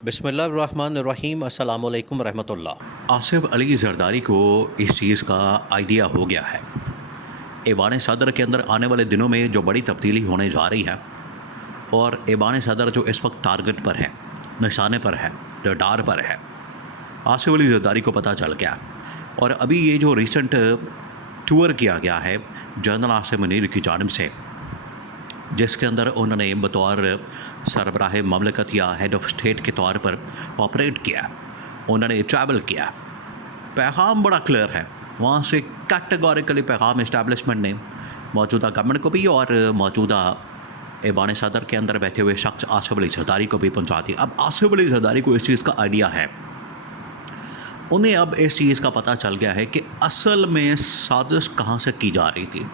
بسم اللہ الرحمن الرحیم، السلام علیکم ورحمۃ اللہ۔ آصف علی زرداری کو اس چیز کا آئیڈیا ہو گیا ہے۔ ایوان صدر کے اندر آنے والے دنوں میں جو بڑی تبدیلی ہونے جا رہی ہے، اور ایوان صدر جو اس وقت ٹارگٹ پر ہے، نشانے پر ہے، رڈار پر ہے، آصف علی زرداری کو پتہ چل گیا۔ اور ابھی یہ جو ریسنٹ ٹور کیا گیا ہے جنرل عاصم منیر کی جانب سے، جس کے اندر انہوں نے بطور سربراہ مملکت یا ہیڈ آف اسٹیٹ کے طور پر آپریٹ کیا، انہوں نے ٹریول کیا، پیغام بڑا کلیئر ہے۔ وہاں سے کیٹیگوریکلی پیغام اسٹیبلشمنٹ نے موجودہ گورنمنٹ کو بھی اور موجودہ ایوان صدر کے اندر بیٹھے ہوئے شخص آصف علی زرداری کو بھی پہنچا دیا۔ اب آصف علی زرداری کو اس چیز کا آئیڈیا ہے، انہیں اب اس چیز کا پتہ چل گیا ہے کہ اصل میں سازش کہاں سے کی جا رہی تھی،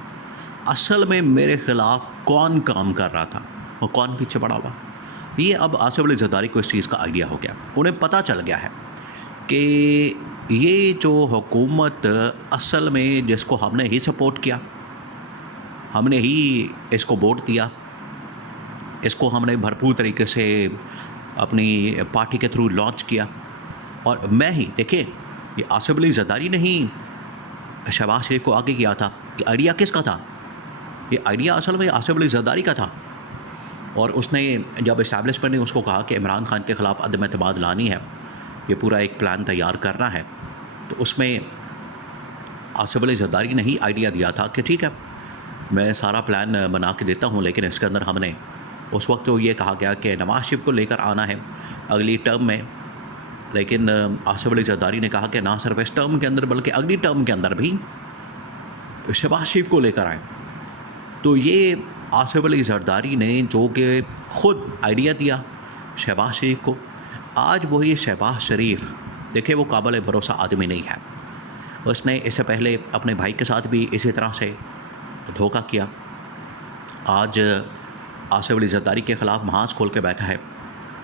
اصل میں میرے خلاف کون کام کر رہا تھا اور کون پیچھے پڑا ہوا۔ یہ اب آصف علی زرداری کو اس چیز کا آئیڈیا ہو گیا، انہیں پتہ چل گیا ہے کہ یہ جو حکومت اصل میں جس کو ہم نے ہی سپورٹ کیا، ہم نے ہی اس کو ووٹ دیا، اس کو ہم نے بھرپور طریقے سے اپنی پارٹی کے تھرو لانچ کیا، اور میں ہی دیکھیں، یہ آصف علی زرداری نے ہی شہباز شریف کو آگے کیا تھا۔ یہ آئیڈیا کس کا تھا؟ یہ آئیڈیا اصل میں آصف علی زرداری کا تھا۔ اور اس نے جب اسٹیبلشمنٹ نے اس کو کہا کہ عمران خان کے خلاف عدم اعتماد لانی ہے، یہ پورا ایک پلان تیار کرنا ہے، تو اس میں آصف علی زرداری نے ہی آئیڈیا دیا تھا کہ ٹھیک ہے، میں سارا پلان بنا کے دیتا ہوں، لیکن اس کے اندر ہم نے اس وقت تو یہ کہا گیا کہ نواز شریف کو لے کر آنا ہے اگلی ٹرم میں، لیکن آصف علی زرداری نے کہا کہ نہ صرف اس ٹرم کے اندر بلکہ اگلی ٹرم کے اندر بھی شہباز شریف کو لے کر آئیں۔ تو یہ آصف علی زرداری نے جو کہ خود آئیڈیا دیا شہباز شریف کو، آج وہی شہباز شریف دیکھیں وہ قابل بھروسہ آدمی نہیں ہے۔ اس نے اس سے پہلے اپنے بھائی کے ساتھ بھی اسی طرح سے دھوکہ کیا، آج آصف علی زرداری کے خلاف محاذ کھول کے بیٹھا ہے۔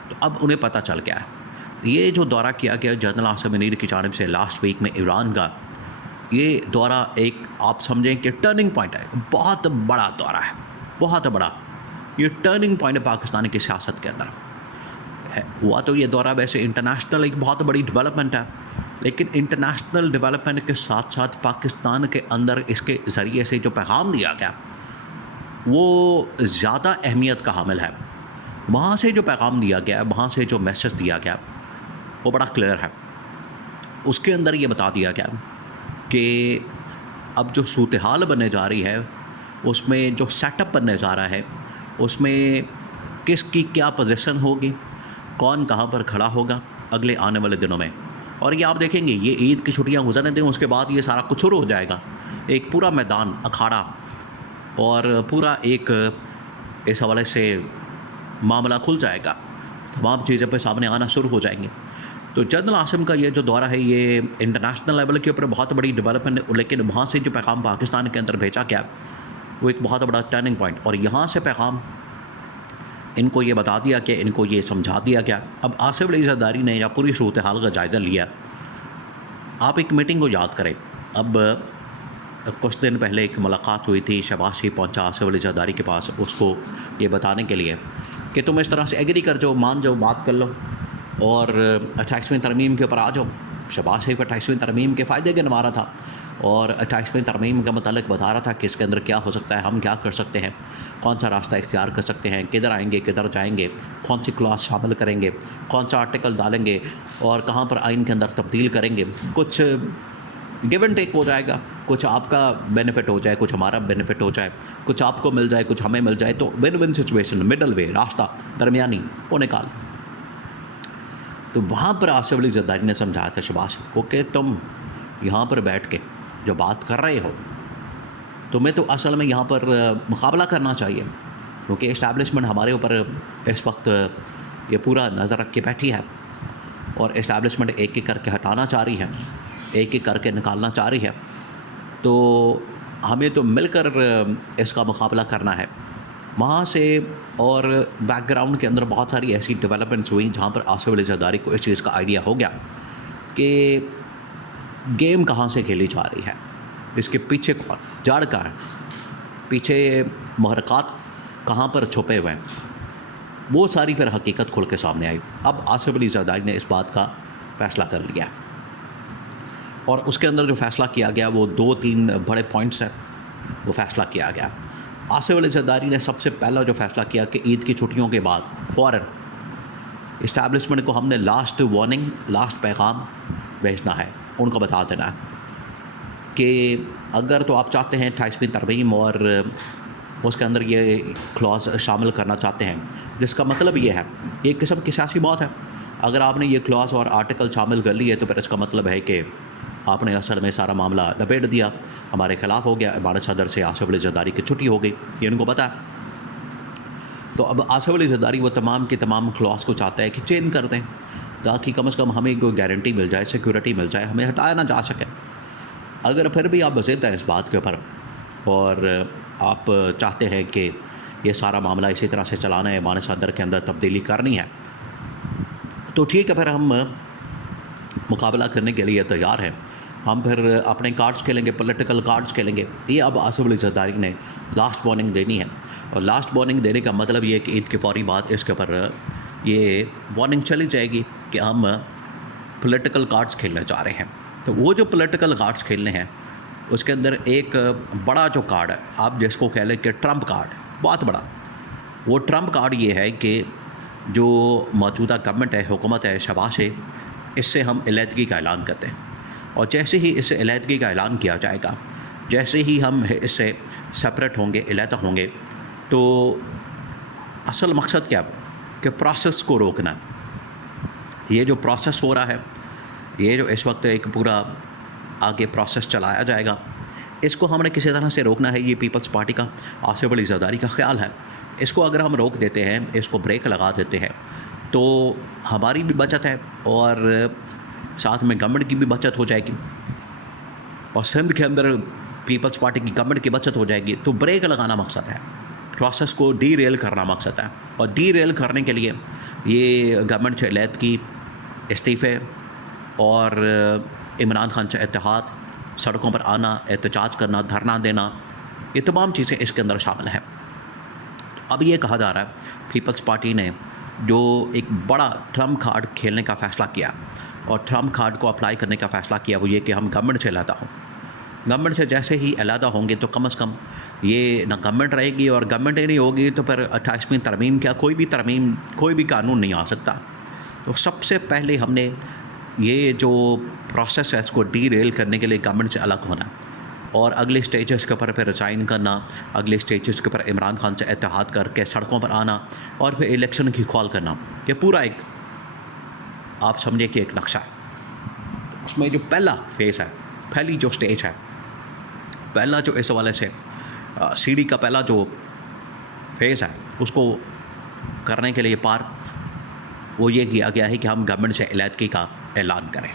تو اب انہیں پتہ چل گیا ہے، یہ جو دورہ کیا گیا جنرل عاصم منیر کی جانب سے لاسٹ ویک میں عمران کا، یہ دورہ ایک آپ سمجھیں کہ ٹرننگ پوائنٹ ہے، بہت بڑا دورہ ہے، بہت بڑا، یہ ٹرننگ پوائنٹ ہے پاکستان کی سیاست کے اندر ہوا۔ تو یہ دورہ ویسے انٹرنیشنل ایک بہت بڑی ڈیولپمنٹ ہے، لیکن انٹرنیشنل ڈیولپمنٹ کے ساتھ ساتھ پاکستان کے اندر اس کے ذریعے سے جو پیغام دیا گیا وہ زیادہ اہمیت کا حامل ہے۔ وہاں سے جو پیغام دیا گیا، وہاں سے جو میسج دیا گیا وہ بڑا کلیئر ہے۔ اس کے اندر یہ بتا دیا گیا کہ اب جو صورتحال بننے جا رہی ہے، اس میں جو سیٹ اپ بننے جا رہا ہے، اس میں کس کی کیا پوزیشن ہوگی، کون کہاں پر کھڑا ہوگا اگلے آنے والے دنوں میں۔ اور یہ آپ دیکھیں گے، یہ عید کی چھٹیاں گزرنے دیں، اس کے بعد یہ سارا کچھ شروع ہو جائے گا، ایک پورا میدان اکھاڑا اور پورا ایک اس حوالے سے معاملہ کھل جائے گا، تمام چیزیں پہ سامنے آنا شروع ہو جائیں گے۔ تو جنرل عاصم کا یہ جو دورہ ہے، یہ انٹرنیشنل لیول کے اوپر بہت بڑی ڈیولپمنٹ ہے، لیکن وہاں سے جو پیغام پاکستان کے اندر بھیجا گیا وہ ایک بہت بڑا ٹرننگ پوائنٹ، اور یہاں سے پیغام ان کو یہ بتا دیا کہ ان کو یہ سمجھا دیا گیا۔ اب آصف علی زرداری نے یا پوری صورتحال کا جائزہ لیا۔ آپ ایک میٹنگ کو یاد کریں، اب کچھ دن پہلے ایک ملاقات ہوئی تھی، شہباز شریف پہنچا آصف علی زرداری کے پاس اس کو یہ بتانے کے لیے کہ تم اس طرح سے ایگری کر جاؤ، مان جاؤ، بات کر لو اور 28ویں ترمیم کے اوپر آ جاؤ۔ شہباز شریف 28ویں ترمیم کے فائدے گنوا رہا تھا اور 28ویں ترمیم کے متعلق بتا رہا تھا کہ اس کے اندر کیا ہو سکتا ہے، ہم کیا کر سکتے ہیں، کون سا راستہ اختیار کر سکتے ہیں، کدھر آئیں گے، کدھر جائیں گے، کون سی کلاس شامل کریں گے، کون سا آرٹیکل ڈالیں گے اور کہاں پر آئین کے اندر تبدیل کریں گے۔ کچھ گیو اینڈ ٹیک ہو جائے گا، کچھ آپ کا بینیفٹ ہو جائے، کچھ ہمارا بینیفٹ ہو جائے، کچھ آپ کو مل جائے، کچھ ہمیں مل جائے، تو one one situation, middle way, راستہ درمیانی وہ نکال۔ تو وہاں پر آصف علی زرداری نے سمجھایا تھا شہباز کو کہ تم یہاں پر بیٹھ کے جو بات کر رہے ہو، تمہیں تو اصل میں یہاں پر مقابلہ کرنا چاہیے، کیونکہ اسٹیبلشمنٹ ہمارے اوپر اس وقت یہ پورا نظر رکھ کے بیٹھی ہے، اور اسٹیبلشمنٹ ایک ایک کر کے ہٹانا چاہ رہی ہے، ایک ایک کر کے نکالنا چاہ رہی ہے، تو ہمیں تو مل کر اس کا مقابلہ کرنا ہے۔ وہاں سے اور بیک گراؤنڈ کے اندر بہت ساری ایسی ڈیولپمنٹس ہوئیں جہاں پر آصف علی زرداری کو اس چیز کا آئیڈیا ہو گیا کہ گیم کہاں سے کھیلی جا رہی ہے، اس کے پیچھے کون جڑ کا ہے، پیچھے محرکات کہاں پر چھپے ہوئے ہیں۔ وہ ساری پھر حقیقت کھل کے سامنے آئی. اب آصف علی زرداری نے اس بات کا فیصلہ کر لیا اور اس کے اندر جو فیصلہ کیا گیا وہ 2-3 بڑے پوائنٹس ہیں. وہ فیصلہ کیا گیا. آصف علی زرداری نے سب سے پہلا جو فیصلہ کیا کہ عید کی چھٹیوں کے بعد فوراً اسٹیبلشمنٹ کو ہم نے لاسٹ وارننگ، لاسٹ پیغام بھیجنا ہے. ان کو بتا دینا ہے کہ اگر تو آپ چاہتے ہیں 28ویں ترمیم اور اس کے اندر یہ کلاز شامل کرنا چاہتے ہیں، جس کا مطلب یہ ہے، یہ ایک قسم کی سیاسی بات ہے. اگر آپ نے یہ کلاز اور آرٹیکل شامل کر لی ہے تو پھر اس کا مطلب ہے کہ آپ نے اصل میں سارا معاملہ لپیٹ دیا، ہمارے خلاف ہو گیا. ایوان صدر سے آصف علی زرداری کی چھٹی ہو گئی، یہ ان کو پتہ ہے. تو اب آصف علی زرداری وہ تمام کے تمام کلاس کو چاہتا ہے کہ چینج کر دیں تاکہ کم از کم ہمیں کوئی گارنٹی مل جائے، سیکورٹی مل جائے، ہمیں ہٹایا نہ جا سکے. اگر پھر بھی آپ بضد ہیں اس بات کے اوپر اور آپ چاہتے ہیں کہ یہ سارا معاملہ اسی طرح سے چلانا ہے، ایوان صدر کے اندر تبدیلی کرنی ہے، تو ٹھیک ہے، پھر ہم مقابلہ کرنے کے لیے تیار ہیں. ہم پھر اپنے کارڈز کھیلیں گے، پولیٹیکل کارڈز کھیلیں گے. یہ اب آصف علی زرداری نے لاسٹ وارننگ دینی ہے. اور لاسٹ وارننگ دینے کا مطلب یہ ہے کہ عید کے فوری بعد اس کے اوپر یہ وارننگ چلی جائے گی کہ ہم پولیٹیکل کارڈز کھیلنا چاہ رہے ہیں. تو وہ جو پولیٹیکل کارڈز کھیلنے ہیں اس کے اندر ایک بڑا جو کارڈ ہے، آپ جس کو کہہ لیں کہ ٹرمپ کارڈ، بہت بڑا. وہ ٹرمپ کارڈ یہ ہے کہ جو موجودہ گورنمنٹ ہے، حکومت ہے شہباز سے، اس سے ہم علیحدگی کا اعلان کرتے ہیں. اور جیسے ہی اس سے علیحدگی کا اعلان کیا جائے گا، جیسے ہی ہم اس سے سپریٹ ہوں گے، علیحدہ ہوں گے، تو اصل مقصد کیا کہ پروسیس کو روکنا. یہ جو پروسیس ہو رہا ہے، یہ جو اس وقت ایک پورا آگے پروسیس چلایا جائے گا، اس کو ہم نے کسی طرح سے روکنا ہے. یہ پیپلز پارٹی کا، آصف علی زرداری کا خیال ہے. اس کو اگر ہم روک دیتے ہیں، اس کو بریک لگا دیتے ہیں، تو ہماری بھی بچت ہے اور ساتھ میں گورنمنٹ کی بھی بچت ہو جائے گی اور سندھ کے اندر پیپلز پارٹی کی گورنمنٹ کی بچت ہو جائے گی. تو بریک لگانا مقصد ہے، پروسیس کو ڈی ریل کرنا مقصد ہے. اور ڈی ریل کرنے کے لیے یہ گورنمنٹ سے علیحدگی، استعفے اور عمران خان سے اتحاد، سڑکوں پر آنا، احتجاج کرنا، دھرنا دینا، یہ تمام چیزیں اس کے اندر شامل ہیں. اب یہ کہا جا رہا ہے پیپلز پارٹی نے جو ایک بڑا ٹرمپ کارڈ کھیلنے کا فیصلہ کیا اور ٹرمپ کارڈ کو اپلائی کرنے کا فیصلہ کیا، وہ یہ کہ ہم گورنمنٹ سے علیحدہ ہوں. گورنمنٹ سے جیسے ہی علیحدہ ہوں گے تو کم از کم یہ نہ گورنمنٹ رہے گی، اور گورنمنٹ ہی نہیں ہوگی تو پھر 28ویں ترمیم کیا، کوئی بھی ترمیم، کوئی بھی قانون نہیں آ سکتا. تو سب سے پہلے ہم نے یہ جو پروسیس ہے اس کو ڈی ریل کرنے کے لیے گورنمنٹ سے الگ ہونا، اور اگلے سٹیجز کے اوپر پھر ریزائن کرنا، اگلے سٹیجز کے اوپر عمران خان سے اتحاد کر کے سڑکوں پر آنا اور پھر الیکشن کی کال کرنا. یہ پورا ایک آپ سمجھے کہ ایک نقشہ ہے. اس میں جو پہلا فیز ہے، پہلی جو سٹیج ہے، پہلا جو اس حوالے سے سی ڈی کا پہلا جو فیز ہے، اس کو کرنے کے لیے پار وہ یہ کیا گیا ہے کہ ہم گورنمنٹ سے علیحدگی کا اعلان کریں.